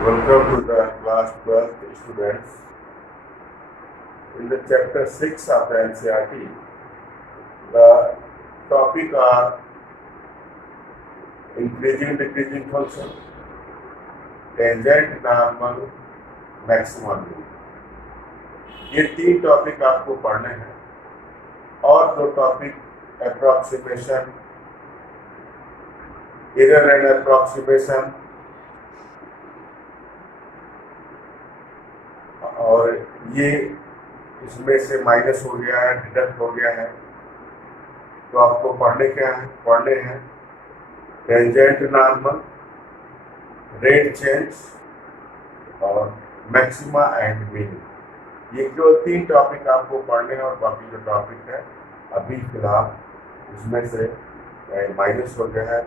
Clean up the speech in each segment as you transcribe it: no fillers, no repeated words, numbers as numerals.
Welcome to the class 12th students. In the chapter 6 of the NCERT, the topic are increasing decreasing function, tangent, normal, maximum. ये तीन topic आपको पढ़ने हैं और दो topic approximation, error and approximation, और ये इसमें से माइनस हो गया है, डिडक्ट हो गया है, तो आपको पढ़ने हैं टेंजेंट नॉर्मल, रेट चेंज और मैक्सिमा एंड मीन। ये जो तीन टॉपिक आपको पढ़ने हैं और बाकी जो टॉपिक है अभी फिलहाल इसमें से माइनस हो गया है।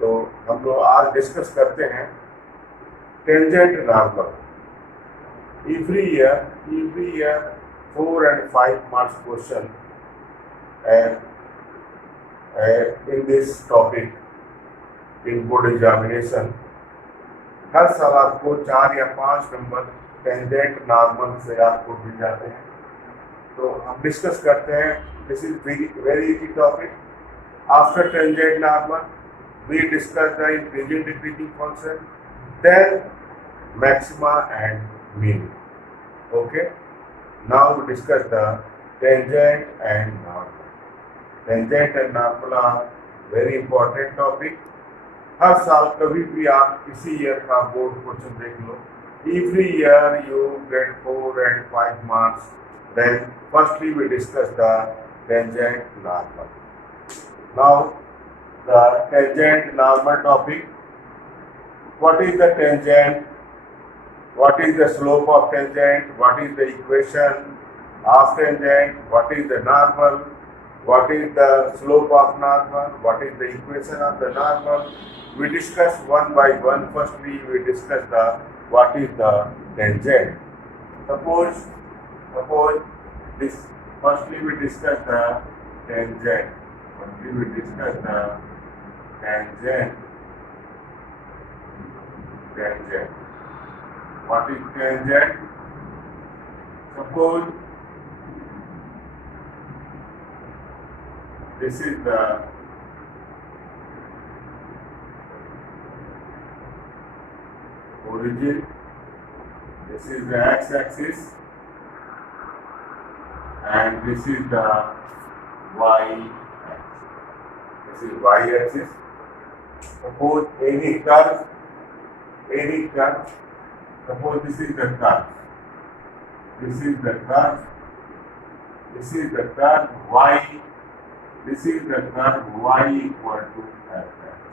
तो हम लोग आज डिस्कस करते हैं tangent normal. Every year 4 and 5 marks question in this topic in board examination। हर साल आपको 4 या 5 नंबर टेंजेंट नॉर्मल से आपको मिल जाते हैं। तो हम डिस्कस करते हैं, this is very easy topic. After tangent normal we discuss the increasing decreasing function, then maxima and mean. Okay, now we discuss the tangent and normal. Tangent and normal are very important topic। हर साल कभी भी आप किसी year का board question देख लो, every year you get 4 and 5 marks। Then firstly we discuss the tangent normal। Now the tangent normal topic, what is the tangent, what is the slope of tangent, what is the equation of tangent, what is the normal, what is the slope of normal, what is the equation of the normal. We discuss one by one. Firstly we discuss the what is the tangent. Suppose this, firstly we discuss the tangent. Firstly we discuss the tangent. What is tangent? Suppose this is the origin, this is the x-axis, and this is the y-axis. This is y-axis. Suppose any curve, suppose this is the curve, this is the curve, this is the curve y, this is the curve y equal to fx,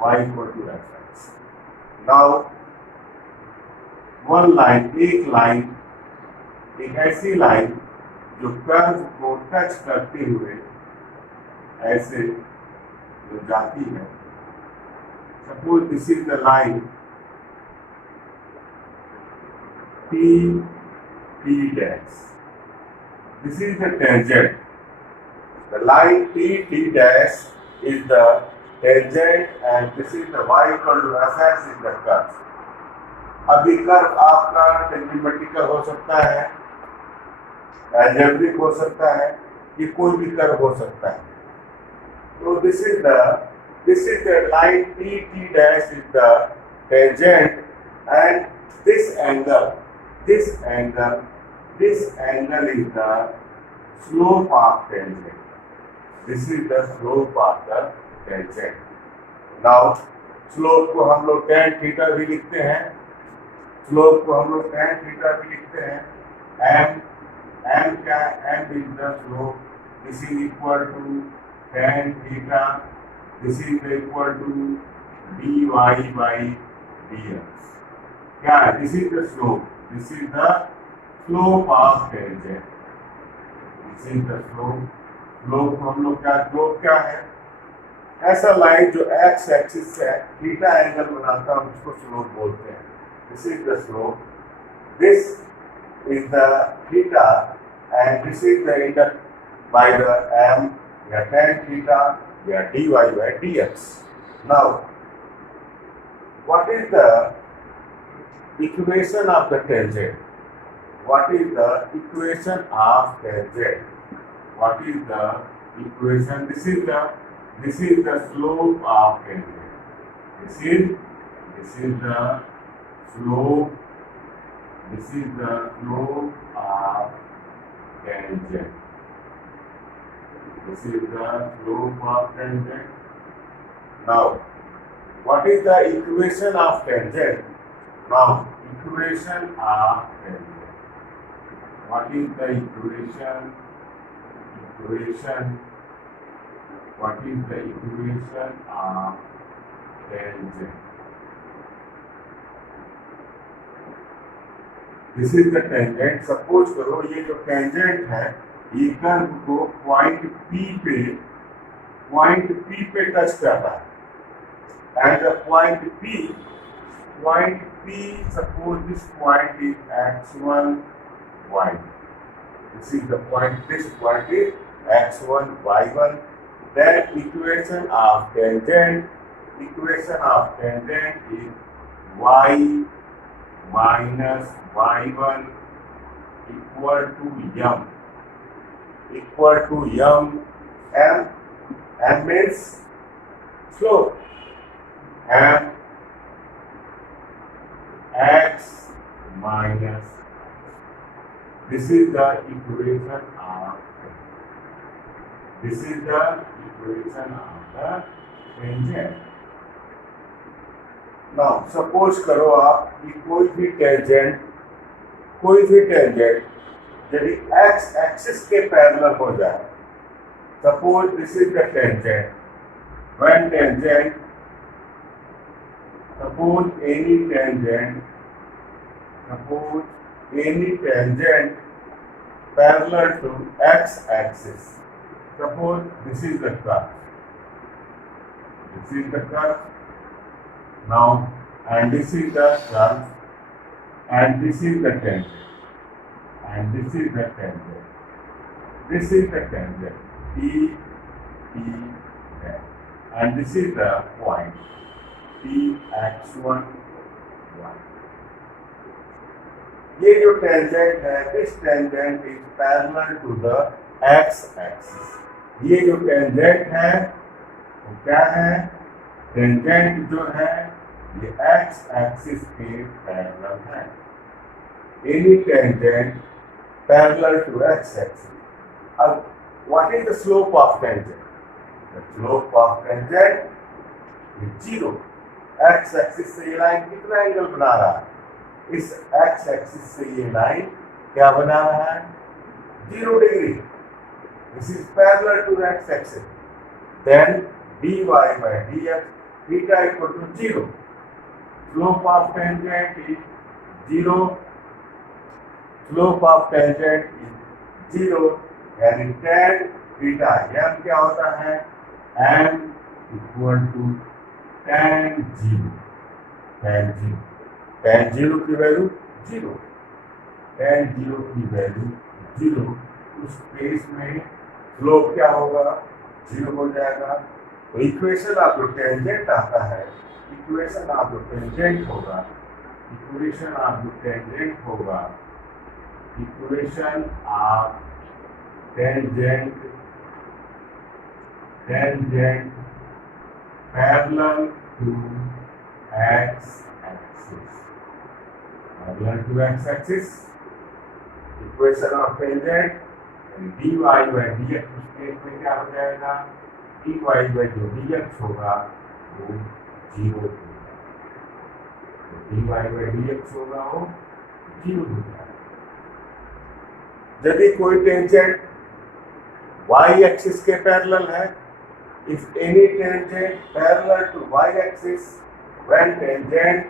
y equal to fx। now one line, एक ऐसी line जो curve को touch करते हुए ऐसे जो जाती है। Suppose this is the line T dash, this is the tangent। the line T dash is the tangent and this is the y equal to fx is the curve। अभी curve आपका टेंजेंटिकल हो सकता है, अलजेब्रिक हो सकता है, ये कोई भी कर्व हो सकता है। तो this is the line T dash is the tangent and this angle is the slope of tangent। this is the slope of the tangent। now slope को हम लोग tan थीटा भी लिखते हैं, slope को हम लोग tan थीटा भी लिखते हैं। m क्या, m is the slope, this is equal to tan theta, this is equal to dy by dx। क्या है, this is the slope, this is the slope of tangent, this is the slope। slope को हम लोग क्या है, ऐसा line जो x axis से थीटा एंगल बनाता है उसको स्लोप बोलते हैं। this is the slope, this is the theta and this is the induct by the m या tan theta या dy by dx। now what is the equation of the tangent. What is the equation of tangent? What is the equation? This is the slope of tangent. This is the slope. This is the slope of tangent. This is the slope of tangent. Now, what is the equation of tangent? Now, equation of tangent. What is the equation? What is the equation of tangent? This is the tangent. Suppose करो ये जो tangent है ये curve को point P पे touch कर रहा है and the point P, suppose this point is x1 y. This is the point, this point is x1 y1. Then equation of tangent is y minus y1 equal to m means slope, m x minus. This is the equation of the tangent. Now suppose करो आप कि कोई भी tangent यदि x axis के parallel हो जाए. Suppose this is the tangent. When tangent, suppose any tangent parallel to x axis. Suppose this is the curve. Now, and this is the curve, and this is the tangent, P, and this is the point P x1 y. ये जो tangent है, this tangent is parallel to the x axis. ये जो tangent है वो क्या है? Tangent जो है ये x axis के पैरेलल है. Any tangent parallel to x axis. अब what is the slope of tangent? The slope of tangent is 0. x axis से ये लाइन कितना एंगल बना रहा है? इस x axis से ये लाइन क्या बना रहा है? 0 degree. This is parallel to the x axis. Then dy by dx theta equal to 0. Slope of tangent is 0. यानी tan theta m क्या होता है? m equal to tan 0. tan 0 की वैल्यू 0. उस केस में स्लोप क्या होगा? 0 हो जाएगा. तो इक्वेशन ऑफ द टेंजेंट आता है. इक्वेशन ऑफ द टेंजेंट होगा equation of tangent parallel to x axis. Equation of tangent and dy by dx उस केस में क्या हो जाएगा? dy by जो dx होगा वो 0 हो जाएगा. dy by dx होगा वो 0 हो जाएगा. यदि कोई टेंजेंट y एक्सिस के पैरेलल है, if any tangent parallel to y axis, when tangent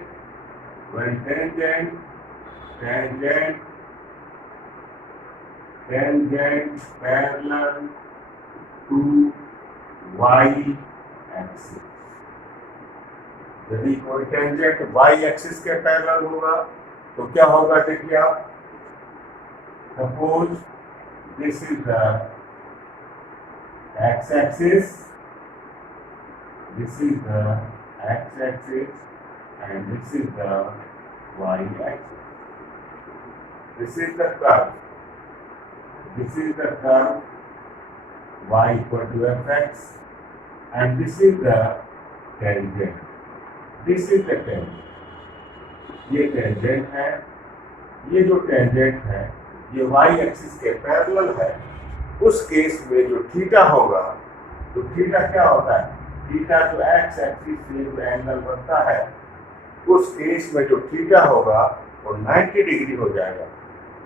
parallel to y axis. यदि कोई टेंजेंट y एक्सिस के पैरेलल होगा तो क्या होगा? देखिए आप, suppose this is the x-axis, and this is the y axis. This is the curve. This is the curve y equal to fx, and this is the tangent. This is the tangent. ये tangent है. ये जो tangent है ये y axis के parallel है. उस case में जो थीटा होगा, तो थीटा क्या होता है? थीटा जो x एक्सिस से जो एंगल बनता है, उस केस में जो थीटा होगा वो 90 डिग्री हो जाएगा.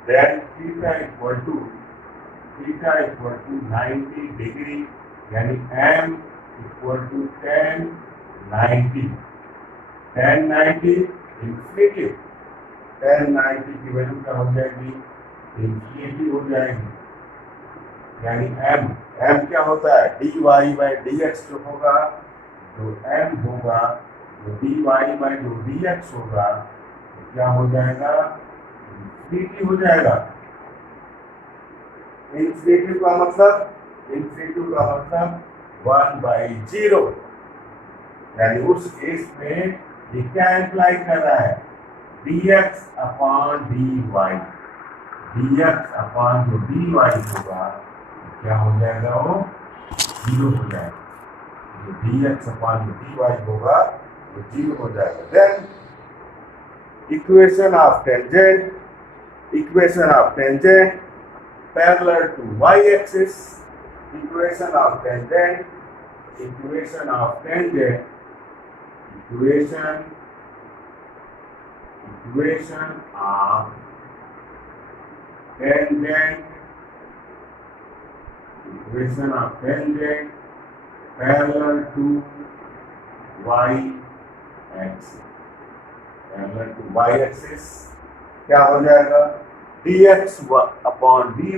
Then theta equal to 90 degree, यानी m equal to tan 90. tan 90 infinity. tan 90 की वैल्यू क्या हो जाएगी? इंफिनिटी हो जाएगी. यानी m क्या होता है? dy बाई dx जो होगा, जो m होगा, जो dy बाई जो dx होगा, तो क्या हो जाएगा? इंफिनिटी हो जाएगा. इंफिनिटी का मतलब 1/0. यानी उस केस में ये क्या इम्प्लाई कर रहा है? dx upon dy. dx upon जो dy होगा क्या हो जाएगा? वो 0 हो जाएगा. जो dx अपॉन जो dy होगा वो 0 हो जाएगा. Then equation of tangent parallel to y-axis. Equation of tangent parallel to y-axis. क्या हो जाएगा? dx upon dy,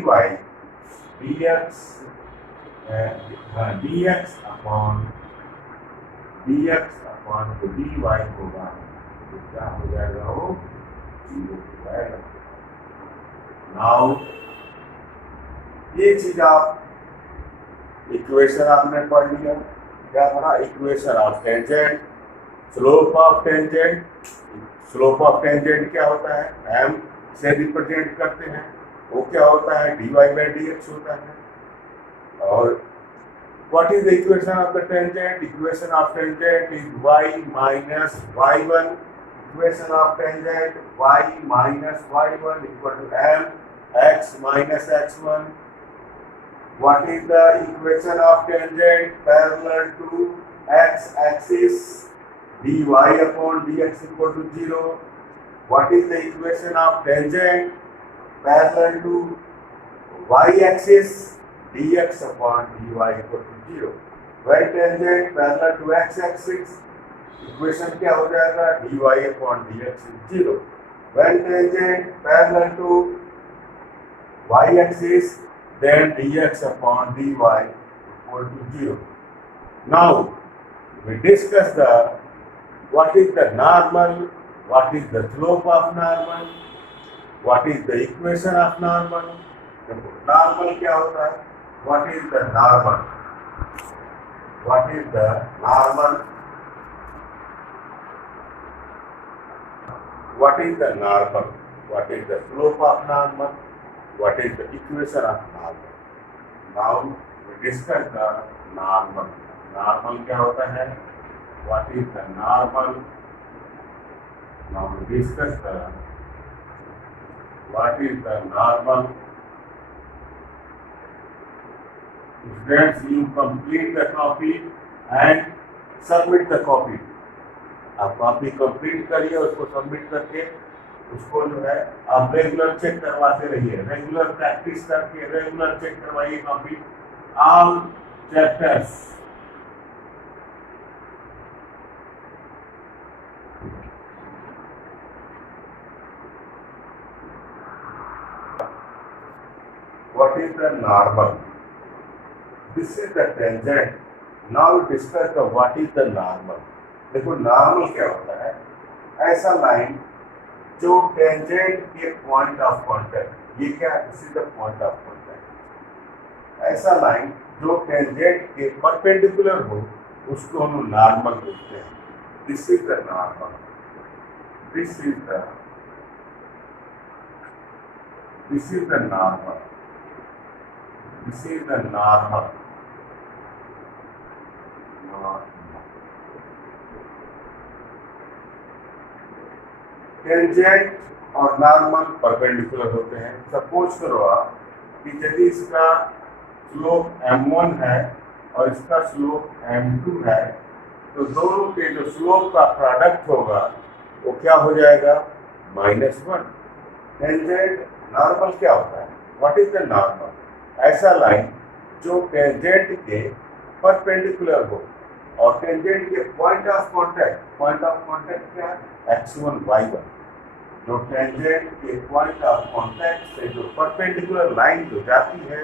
dx upon जो dy होगा तो क्या हो जाएगा? वो 0 हो जाएगा. नाउ ये चीज आप इक्वेशन आपने पढ़ लिया. क्या पढ़ा? Equation of tangent, slope of tangent क्या होता है? m से रिप्रेजेंट करते हैं. वो क्या होता है? dy बाई dx होता है. और what is the equation of the tangent? Equation of tangent is y minus y1. Equation of tangent y minus y1 equal to m x minus x1. What is the equation of tangent parallel to x axis? dy upon dx equal to 0. What is the equation of tangent parallel to y-axis? dx upon dy equal to 0. When tangent parallel to x-axis, equation क्या हो जाएगा? dy upon dx is 0. When tangent parallel to y-axis, then dx upon dy equal to 0. Now we discuss what is the normal. What is the slope of normal? What is the equation of normal? Normal क्या होता है? What is the normal? What is the normal? What is the normal? What is the slope of normal? What is the equation of normal? Now we discuss the normal. Normal क्या होता है? What is the normal? Now we discuss what is the normal. Students, you complete the copy and submit the copy. आप copy complete करिए, उसको submit करके उसको जो है आप रेगुलर चेक करवाते रहिए. रेगुलर प्रैक्टिस करके रेगुलर चेक करवाइए copy. All chapters. What is the normal? This is the tangent. Now discuss the what is the normal. देखो नॉर्मल क्या होता है? ऐसा लाइन जो टेंजेंट के पॉइंट ऑफ कांटेक्ट, ये क्या? This is the point of contact. ऐसा लाइन जो टेंजेंट के परपेंडिकुलर हो उसको हम नॉर्मल बोलते हैं. This is the normal. This is the normal. This is the normal. Tangent और नॉर्मल परपेंडिकुलर होते हैं। सपोज करो आप कि यदि इसका स्लोप m1 है और इसका स्लोप m2 है, तो दोनों के जो स्लोप का प्रोडक्ट होगा वो क्या हो जाएगा? -1। टेंजेंट नॉर्मल क्या होता है? What is the normal? ऐसा लाइन जो टेंजेंट के परपेंडिकुलर हो और टेंजेंट के पॉइंट ऑफ कांटेक्ट क्या है? x1 y1। जो टेंजेंट के पॉइंट ऑफ कांटेक्ट से जो परपेंडिकुलर लाइन जो जाती है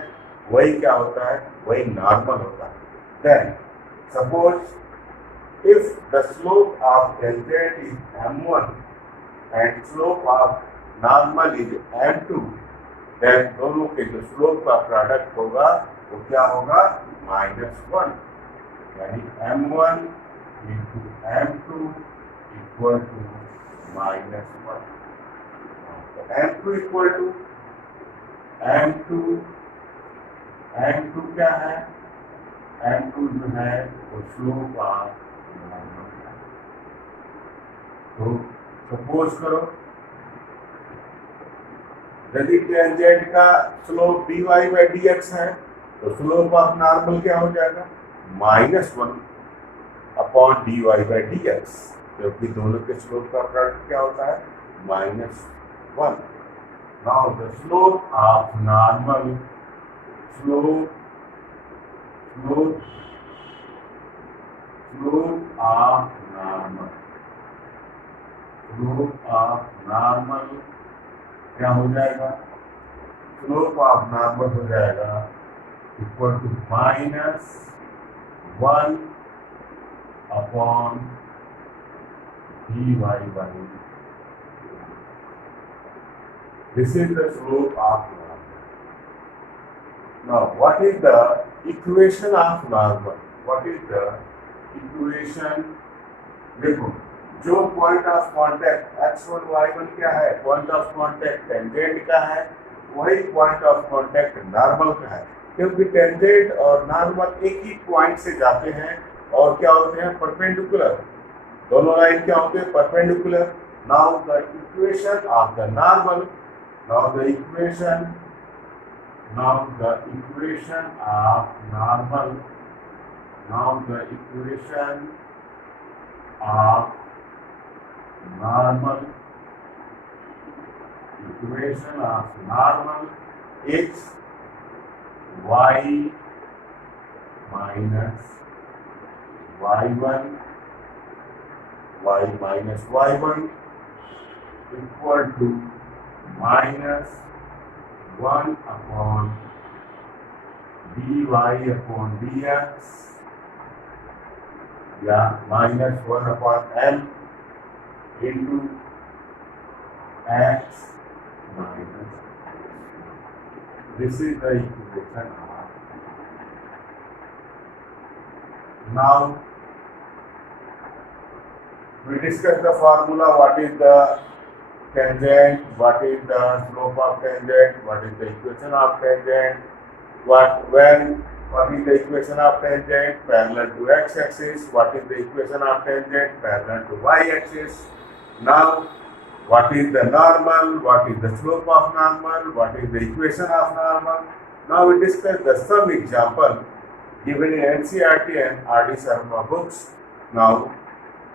वही क्या होता है? वही नॉर्मल होता है। Then suppose if the slope of tangent is m1 and slope of normal is m2, then दोनों के जो स्लोप का प्रोडक्ट होगा वो क्या होगा? -1। यानी m1 into m2 equal to -1। m2 equal to m2 क्या है? m2 जो है वो स्लोप ऑफ नॉर्मल है। तो सपोज करो यदि टेंजेंट का स्लोप dy/dx है तो स्लोप ऑफ नॉर्मल क्या हो जाएगा? -1 अपॉन dy/dx, क्योंकि दोनों के स्लोप का प्रोडक्ट क्या होता है? -1। Now the slope of normal slope of normal क्या हो जाएगा? स्लोप ऑफ नॉर्मल हो जाएगा equal to -1 upon dy/dx। This is the slope of normal. Now, what is the equation of normal? What is the equation? देखो, जो point of contact x1 y1 क्या है? Point of contact tangent का है, वही point of contact normal का है, क्योंकि टेंजेंट और नॉर्मल एक ही पॉइंट से जाते हैं और क्या होते हैं? परपेंडिकुलर। दोनों लाइन क्या होते हैं? Perpendicular. Now the equation of the normal, now the equation of normal, is y minus y1 equal to -1 upon dy/dx, या -1 upon m into x minus। This is the equation R। Now we discuss the formula. What is the tangent? What is the slope of tangent? What is the equation of tangent? What is the equation of tangent? Parallel to x-axis. What is the equation of tangent? Parallel to y-axis. Now, what is the normal? What is the slope of normal? What is the equation of normal? Now we discuss the some example given in NCERT and R.D. Sharma books. Now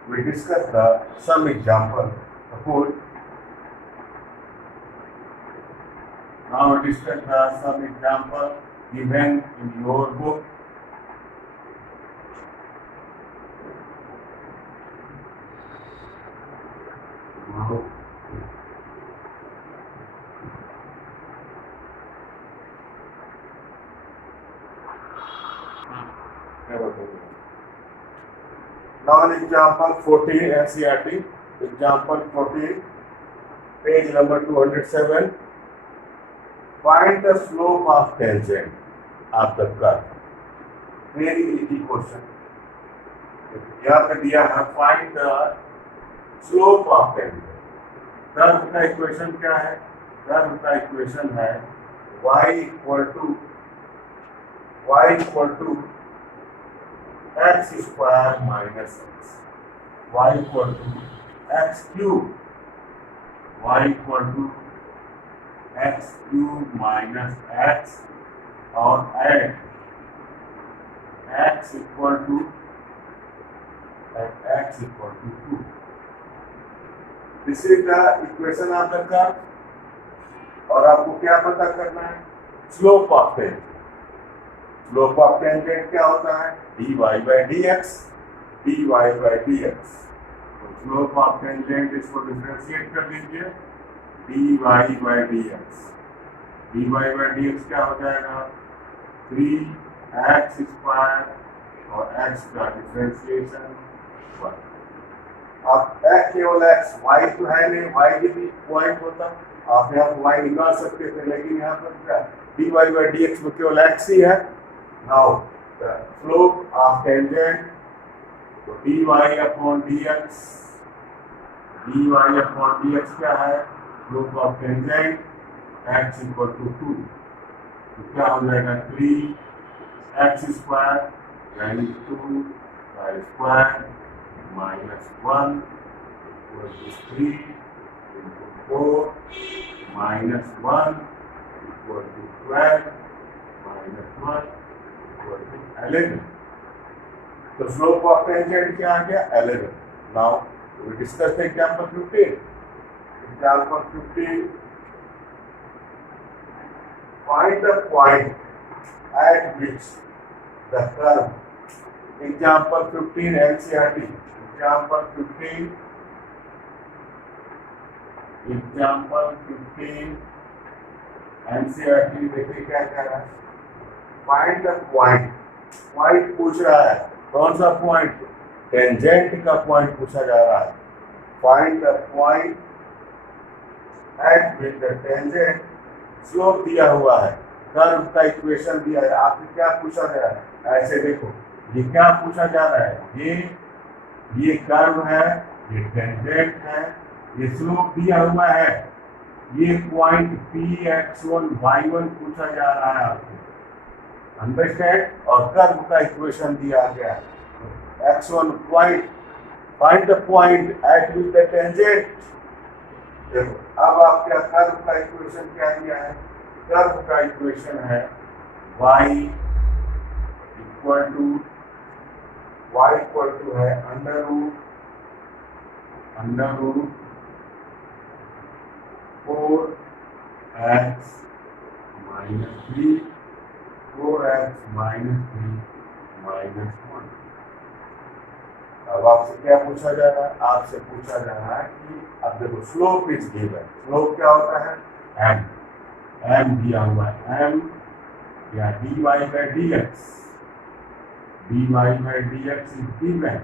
we discuss the some example. Suppose now we discuss the some example given in your book. Now example 14 NCERT, example 14, page number 207. Find the slope of tangent of the curve. Very easy question. यहाँ पे दिया है find the slope of tangent. Curve का equation क्या है? Curve का equation है y equal to x square minus x, y equal to x cube, y equal to x cube minus x और एड x इक्वल टू 2। इसी का equation आपका curve, और आपको क्या पता करना है? Slope of tangent. Slope of tangent क्या होता है? dy by dx, dy by dx। तो स्लोप ऑफ टेंजेंट इसको डिफरेंशिएट कर दीजिए, dy by dx। dy by dx क्या हो जाएगा? 3x स्क्वायर और x का डिफरेंशिएशन 1। अब x केवल x, y तो है नहीं, y के भी पॉइंट होता, आप यहाँ y निकाल सकते थे, लेकिन यहाँ पर क्या dy बाई dx में केवल x ही है। नाउ स्लोप ऑफ टेंजेंट, तो dy upon dx, dy upon dx क्या है? Slope of tangent x equal to 2, तो क्या हो जाएगा? 3x स्क्वायर यानी 2 का square minus 1 equal to 3 into 4 minus 1 equal to 12 minus 1 equal to 11। तो स्लोप ऑफ टेंजेंट क्या आ गया? 11। Now we discuss example 15। Example 15, find the point at which the curve, example 15 NCERT, example 15 NCERT देखिए क्या कह रहा है? फाइंड द पॉइंट, पॉइंट पूछ रहा है, कौन सा पॉइंट? टेंजेंट का पॉइंट पूछा जा रहा है। Find the point eight which the tangent, slope दिया हुआ है, कर्व का इक्वेशन दिया है, आपसे क्या पूछा गया है? ऐसे देखो, ये क्या पूछा जा रहा है? ये कर्व है, ये टेंजेंट है, ये स्लोप दिया हुआ है, ये पॉइंट Px1 y1 पूछा जा रहा है आपको, अंडरस्टैंड? और कर्व का इक्वेशन दिया गया है x1 point, find the point eight which the tangent. देखो अब आपका कर्व का इक्वेशन क्या दिया है? कर्व का इक्वेशन है y इक्वल टू है under root 4x minus 3 minus 1। अब आपसे क्या पूछा जा रहा है? आपसे पूछा जा रहा है कि अब देखो स्लोप इज गिवन, स्लोप क्या होता है? m दिया हुआ है, m या dy by dx is given.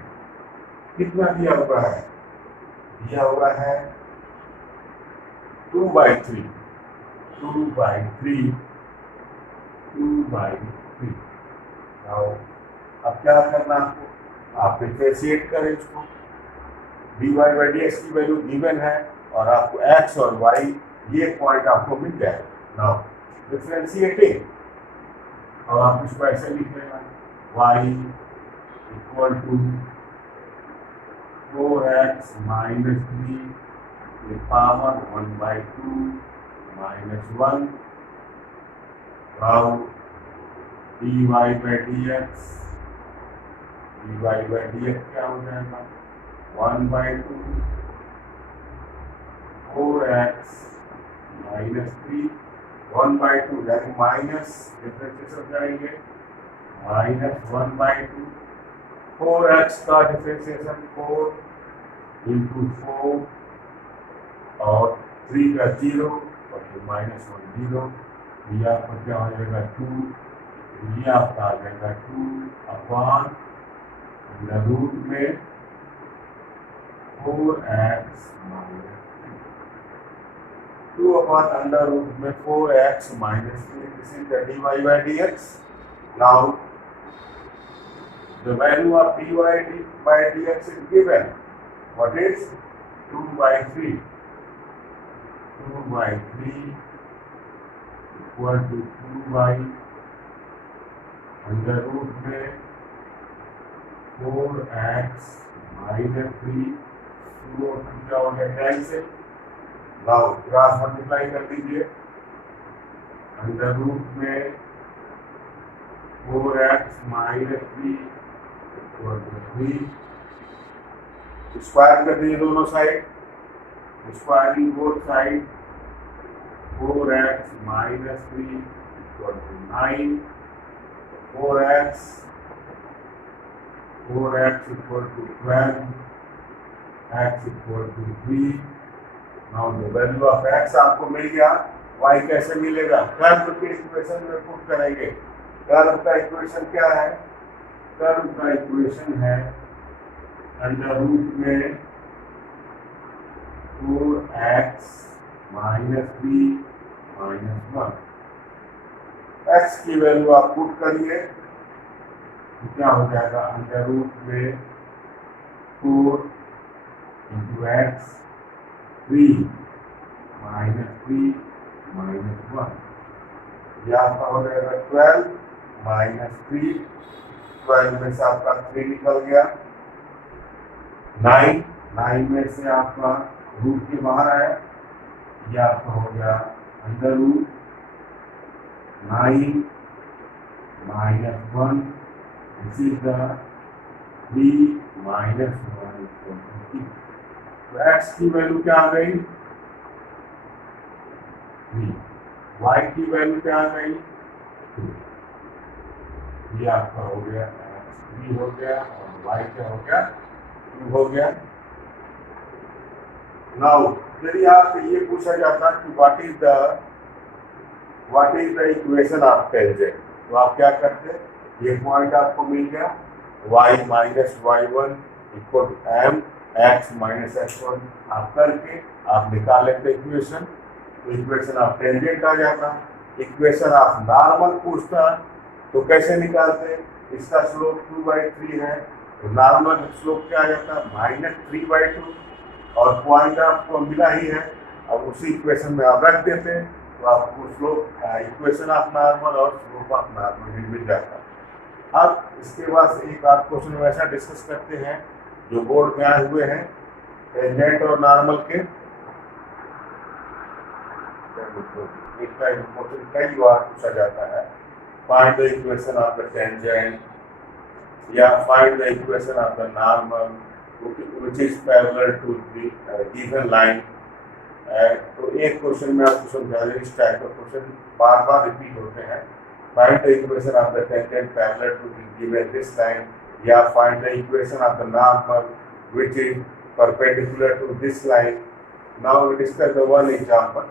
कितना दिया हुआ है? दिया हुआ है 2/3। अब क्या करना आपको? आप डिफरेंशिएट करें इसको, dy बाई dx की वैल्यू गिवन है और आपको x और y ये पॉइंट आपको मिल जाएगा। नाउ डिफरेंशिएटिंग, और आप इसको ऐसे लिख लेना, y equal to 4x minus 3 की power 1/2 minus 1। Now dy by dx क्या हो जाएगा? 1/2 4x माइनस 3 1/2 यानी माइनस डिफरेंशिएशन करेंगे, माइनस 1/2 4x का डिफरेंशिएशन 4 इंटू 4 और 3 का 0 और ये माइनस 1 0, ये आपका क्या हो जाएगा? 2, ये आपका आ जाएगा 2 अपॉन रूट में 4x minus 2 upon under root में 4x minus 3। This is the dy by dx। Now the value of dy by dx is given. What is 2/3? 2/3 equal to 2y under root में 4x minus 3 क्या हो गया 10 से। लाओ cross multiply कर दीजिए। Under root में 4x minus 3 equal to 3 square कर दीजिए दोनों side. Squaring both side 4x minus 3 equal to 9 4x equal to 12 x equal to 3। Now the value of x आपको मिल गया। y कैसे मिलेगा? कर्व के इक्वेशन में पुट करेंगे। कर्व का इक्वेशन क्या है? कर्व का इक्वेशन है अंडर रूट में 4x माइनस 3 माइनस 1। x की वैल्यू आप पुट करिए तो क्या हो जाएगा? अंडर रूट में 4 इंटू एक्स 3 माइनस 3 माइनस 1। यह आपका हो जाएगा 12 माइनस 3। 12 में से आपका 3 निकल गया। 9 में से आपका रूट के बाहर आया। यह आपका हो गया under root 9 minus 1। This is the 3 minus 1 equal to 3। तो x की वैल्यू क्या आ गई? 3। y की वैल्यू क्या आ गई? 2। ये आपका हो गया x 3 हो गया और y क्या हो गया? 2 हो गया। नाउ यदि आपसे ये पूछा जाता कि what is the equation of tangent, तो आप क्या करते? ये पॉइंट आपको मिल गया y minus y1 equal to m x minus x1। आप करके आप निकाल लेते इक्वेशन, तो इक्वेशन ऑफ टेंजेंट आ जाता। इक्वेशन ऑफ नॉर्मल पूछता तो कैसे निकालते? इसका स्लोप 2/3 है तो नॉर्मल स्लोप क्या आ जाता? -3/2 और पॉइंट आपको मिला ही है। अब उसी इक्वेशन में आप रख देते हैं तो आपको स्लोप इक्वेशन ऑफ नॉर्मल और स्लोप ऑफ नॉर्मल मिल जाता। अब इसके बाद एक आध क्वेश्चन वैसा डिस्कस करते हैं जो बोर्ड में आए हुए हैं टेंजेंट और नॉर्मल के। इसका क्वेश्चन कई बार पूछा जाता है, find the equation of the tangent या find the equation of the normal which is parallel to the given line। तो एक क्वेश्चन में आपको समझा दें, इस टाइप का क्वेश्चन बार बार रिपीट होते हैं। Find the equation of the tangent parallel to the given this line या find the equation of the normal which is perpendicular to this line. Now we discuss the one example.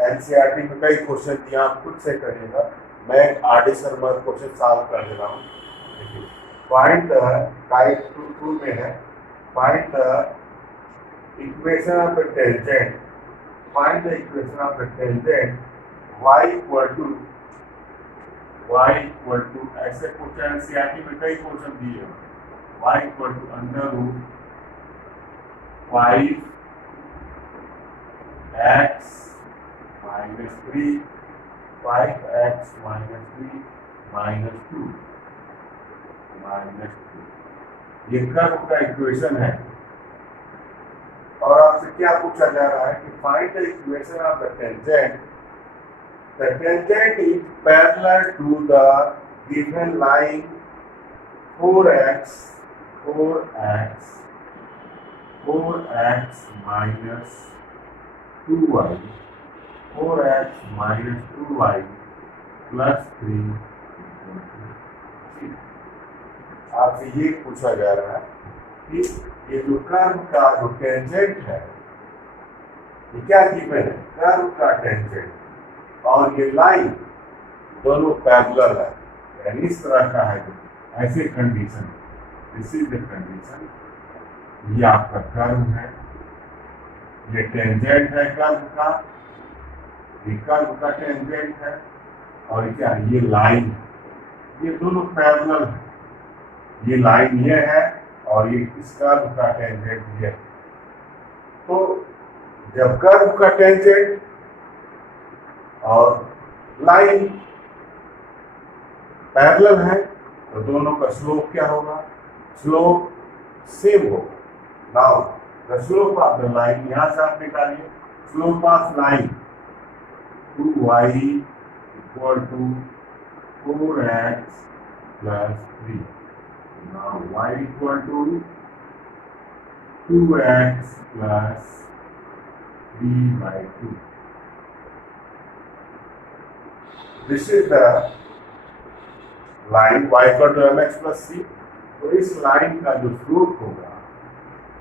NCERT में कई question दिए, आप खुद से करिएगा। मैं RD Sharma question solve कर दे रहा हूँ। फाइंड द टाइप 2 में है, find the equation of the tangent, find the equation of the tangent y equal to ऐसे क्वेश्चन एनसीईआरटी में कई क्वेश्चन दिए हैं। y equal to under root 5x minus 3 5x minus 3 minus 2 minus 2। ये curve का equation है और आपसे क्या पूछा जा रहा है कि find the equation of the tangent. The tangent is parallel to the given line 4x minus 2y 4x minus 2y plus 3। आपसे ये पूछा जा रहा है कि ये जो कर्व का जो टेंजेंट है ये क्या गिवन है? कर्व का टेंजेंट और ये लाइन दोनों पैरेलल है, यानी इस तरह का है। जो ऐसे condition, this is the condition. ये आपका कर्व है, ये टेंजेंट है कर्व का, ये कर्व का टेंजेंट है और क्या ये लाइन, ये दोनों पैरेलल है। ये लाइन ये है और ये इस कर्व का टेंजेंट ये। तो जब कर्व का टेंजेंट और लाइन पैरेलल है तो दोनों का स्लोप क्या होगा? स्लोप सेम होगा। Now the slope of the line, यहां से आप निकालिए slope of line 2y equal to 4x plus 3. Now y equal to 2x plus 3 by 2. This is the line y equal to mx plus c. तो इस line का जो slope होगा,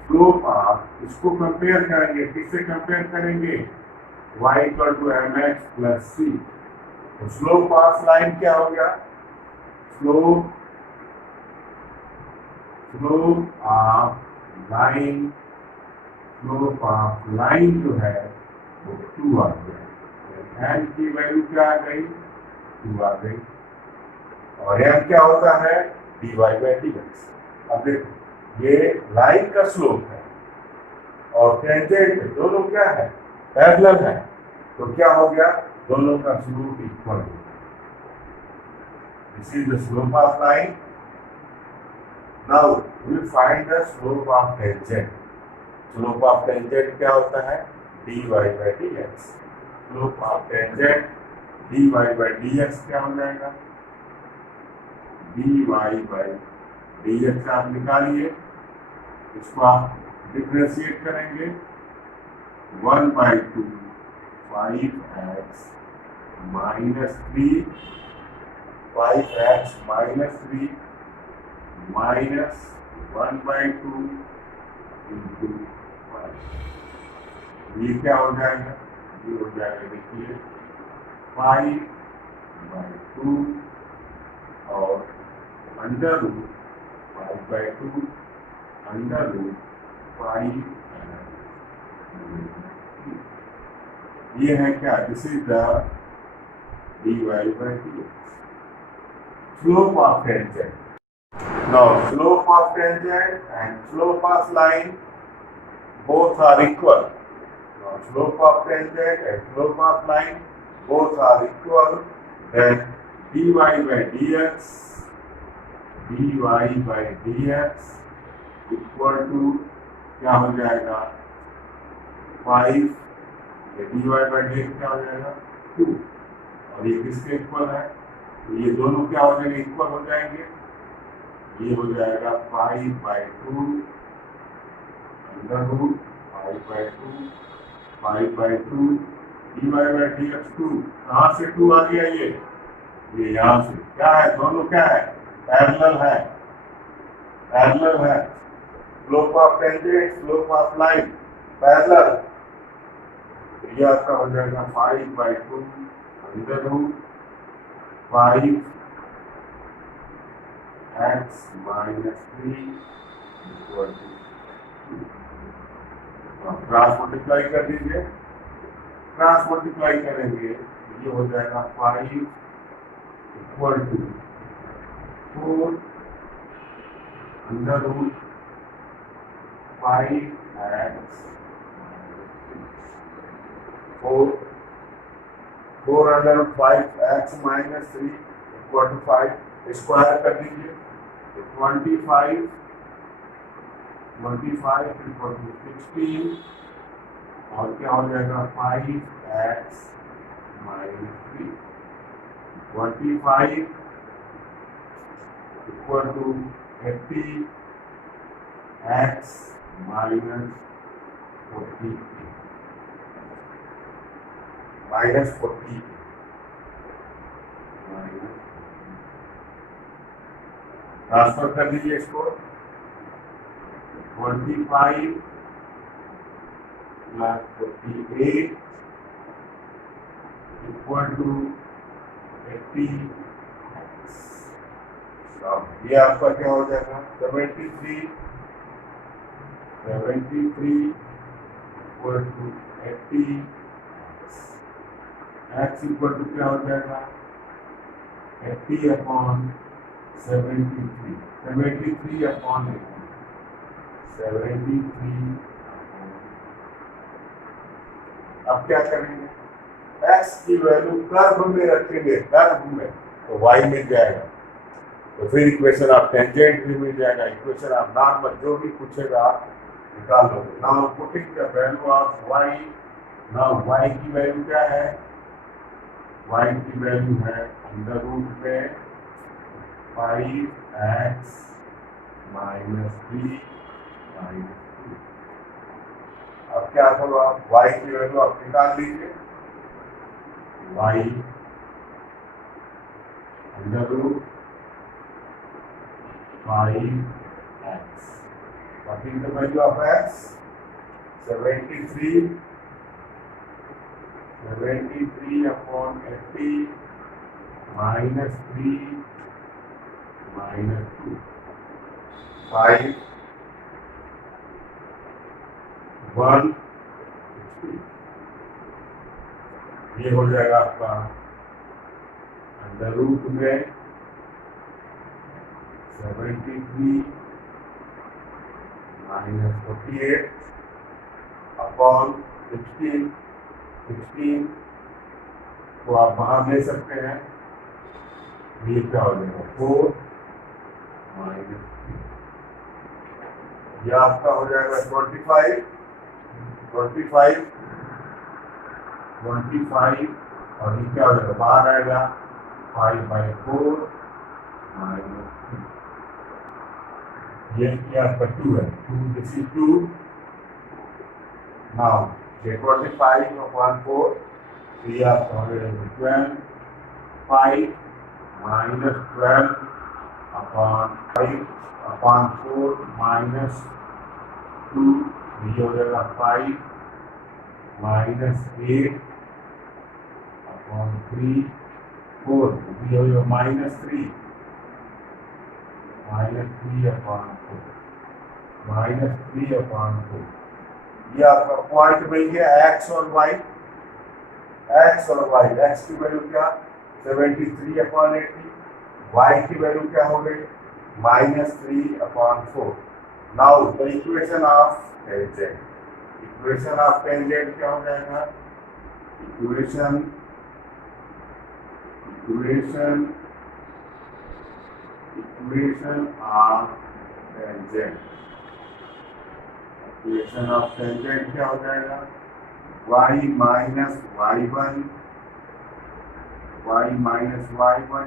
slope आप इसको कंपेयर करेंगे, किससे कंपेयर करेंगे? y equal to mx plus c. तो स्लोप ऑफ लाइन क्या हो गया? स्लोप ऑफ लाइन जो है वो 2 आ गया। एन की वैल्यू क्या आ गई? 2 आ गई। और एम क्या होता है? dy by dx। अब देखो ये लाइन का स्लोप है और टेंजेंट दोनों क्या है? पैरेलल है। तो क्या हो गया? दोनों का स्लोप इक्वल हो गया। This is the slope of line. Now we find the slope of tangent. Slope of tangent क्या होता है? dy by dx। Slope of tangent dy by dx क्या हो जाएगा? dy by dx आप निकालिए, इसको आप डिफरेंशिएट करेंगे 1/2 5x minus 3 5x minus 3 minus 1/2 into 5। ये क्या हो जाएगा? ये हो जाएगा, देखिए 5/2 और अंडर रूट 5/2 अंडर रूट 5। ये है क्या? This is the dy by dx। Slope of tangent. Now slope of tangent and slope of line both are equal. Now slope of tangent and slope of line both are equal. Then dy by dx equal to क्या हो जाएगा? 5। dy by dx क्या हो जाएगा? 2। और ये किसके equal है? तो ये दोनों क्या हो जाएंगे? इक्वल हो जाएंगे। ये हो जाएगा 5/2 under root 5/2 dy by dx 2। कहाँ से 2 आ गया? ये यहाँ से। क्या है? दोनों क्या है? पैरेलल है। पैरेलल है। Slope of tangent slope of line parallel. ये आपका हो जाएगा 5/2 under root 5x minus 3 equal to 2। Cross multiply कर दीजिए। क्रॉस मल्टीप्लाई करेंगे ये हो जाएगा 5 equal to 4 under root 5x 4 under root 5x minus 3 equal to 5। Square कर दीजिए तो 25 इक्वल टू 16 और क्या हो जाएगा? 5x minus 3। 25 equal to 80x minus 40 transfer कर दीजिए इसको। 25 plus 48 इक्वल टू 80x। ये आपका क्या हो जाएगा? 73 equal to 80 x equal to क्या हो जाएगा? 80/73 73/80 73 अब क्या करेंगे, x की वैल्यू कर्व में रखेंगे, कर्व में तो y मिल जाएगा, तो फिर इक्वेशन ऑफ टेंजेंट भी मिल जाएगा, इक्वेशन ऑफ नॉर्मल जो भी पूछेगा आप निकाल लोगे। Now putting the value of y, now y की वैल्यू क्या है, y की वैल्यू है अंडर रूट में 5x माइनस 3 माइनस 2। अब क्या करो आप, y की वैल्यू आप निकाल लीजिए, y under root 5x, what is the value of x, 73 upon 80 minus 3 minus 2, 5 1 60, ये हो जाएगा आपका अंडर रूट में 73 माइनस 48 अपॉन 16 को आप बाहर ले सकते हैं, ये क्या हो जाएगा 4 माइनस 3, यह आपका हो जाएगा 25 और ये क्या हो जाएगा बाहर आएगा 5/4 माइनस 3, ये क्या आपका 2 है, 2 दिस इज 2, नाउ ये 25 upon 4, तो ये आपका हो जाएगा 12, 5 माइनस 12 अपॉन 5 अपॉन 4 माइनस 2, ये हो जाएगा 5 माइनस 8 अपॉन 3 4, ये हो जाएगा माइनस 3 अपॉन 4, ये आपका पॉइंट मिल गया x और y, x की वैल्यू क्या 73 अपॉन 80, y की वैल्यू क्या हो गई minus 3 upon 4। Now the equation of tangent क्या हो जाएगा, इक्वेशन ऑफ टेंजेंट क्या हो जाएगा, y minus y1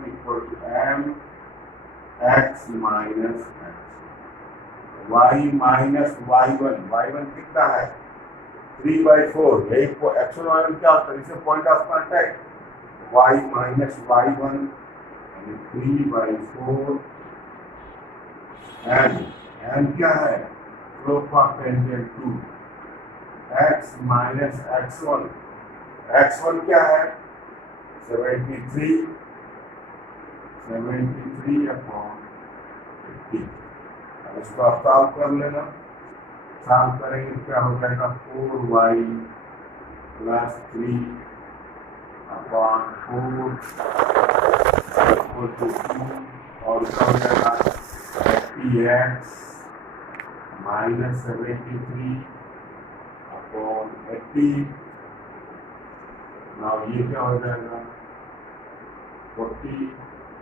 equal to m x minus x, y minus y1 कितना है 3/4, यही एक्चुअल y1 क्या होता है, इसे point of contact, y minus y1 3/4 and क्या है slope of tangent 2, x minus x1 क्या है 73 अपॉन 50। अब इसको आप सॉल्व कर लेना, सॉल्व करेंगे क्या हो जाएगा 4y plus 3 upon 4 equal to 2, और क्या हो जाएगा 80x माइनस 73 अपॉन 80, नाउ ये क्या हो जाएगा 40,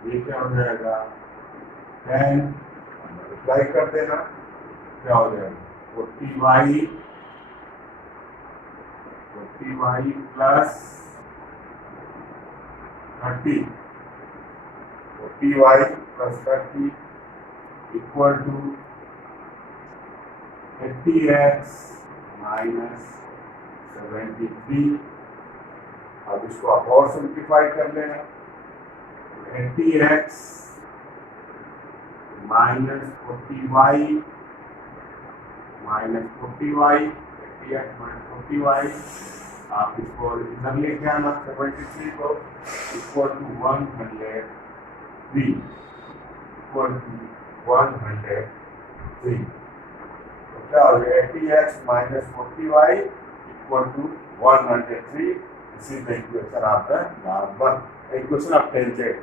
ये क्या हो जाएगा 10, मल्टीप्लाई कर देना, क्या हो जाएगा 40y plus 30, 40y plus 30 equal to 80x minus 73। अब इसको आप और सिंप्लीफाई कर लेना, 80x माइनस 40y, 80x आप इसको इधर लेके आना 73 को इक्वल टू 103, तो क्या हो गया 80x minus 40y equal to 103, इसी का इक्वेशन आपका नॉर्मल इक्वेशन ऑफ टेंजेंट।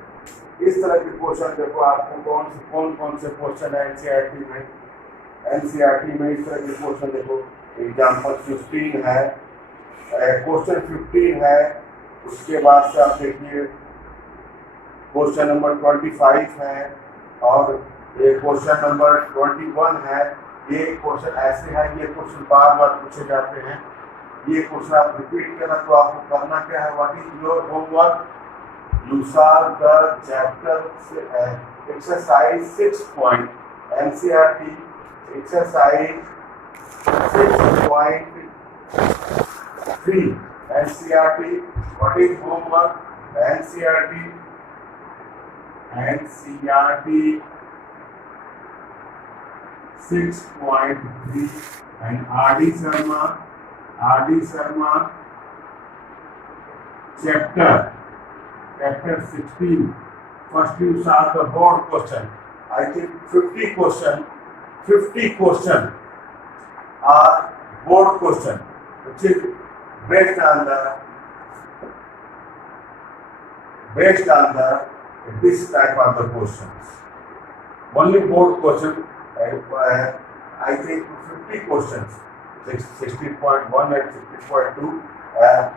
इस तरह के क्वेश्चन देखो आपको कौन से क्वेश्चन है एनसीईआरटी में इस तरह के क्वेश्चन देखो, एग्जाम्पल 15 है क्वेश्चन 15 है, उसके बाद से आप देखिए क्वेश्चन नंबर 25 है और ये क्वेश्चन नंबर 21 है। ये क्वेश्चन ऐसे है, ये क्वेश्चन बार बार पूछे जाते हैं। ये क्वेश्चन आप रिपीट करना, तो आपको करना क्या है, what is your homework, you solve the chapter exercise 6 point NCERT exercise 6.3 NCERT. What is homework, NCERT 6.3 and R.D. Sharma chapter 16. First you solve the board question. I think 50 question are board question, which is based on this type of the questions. Only board question, I think 50 questions, 16.1 and 16.2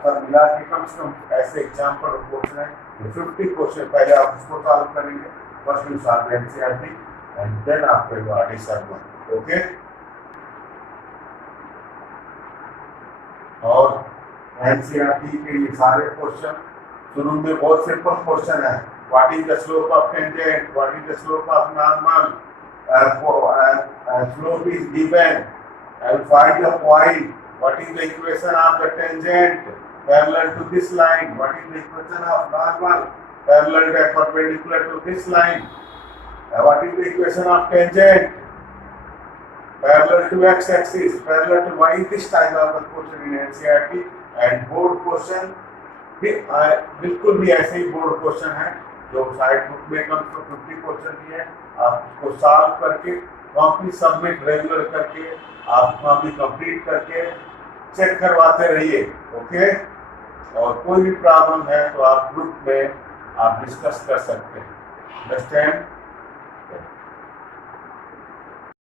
पर मिला के कम से कम ऐसे example question है। 50 question पहले आप उसको solve करेंगे, first you solve NCERT and then after you RD Sharma. Okay, और एनसीईआरटी के ये सारे क्वेश्चन शुरू में बहुत सिंपल क्वेश्चन है। What is the slope of tangent, what is the slope of normal, slope is given and find the point, what is the equation of the tangent parallel to this line, what is the equation of normal parallel and perpendicular to this line, what is the equation of tangent parallel to x axis parallel to y, this type of the question in NCERT। and board question भी बिल्कुल भी ऐसे ही board question है जो side book में कम से 50 question दिए हैं। आप उसको सॉल्व करके कॉपी सबमिट रेगुलर करके आप कॉपी कंप्लीट करके चेक करवाते रहिए। ओके, और कोई भी प्रॉब्लम है तो आप ग्रुप में आप डिस्कस कर सकते हैं। अंडरस्टैंड।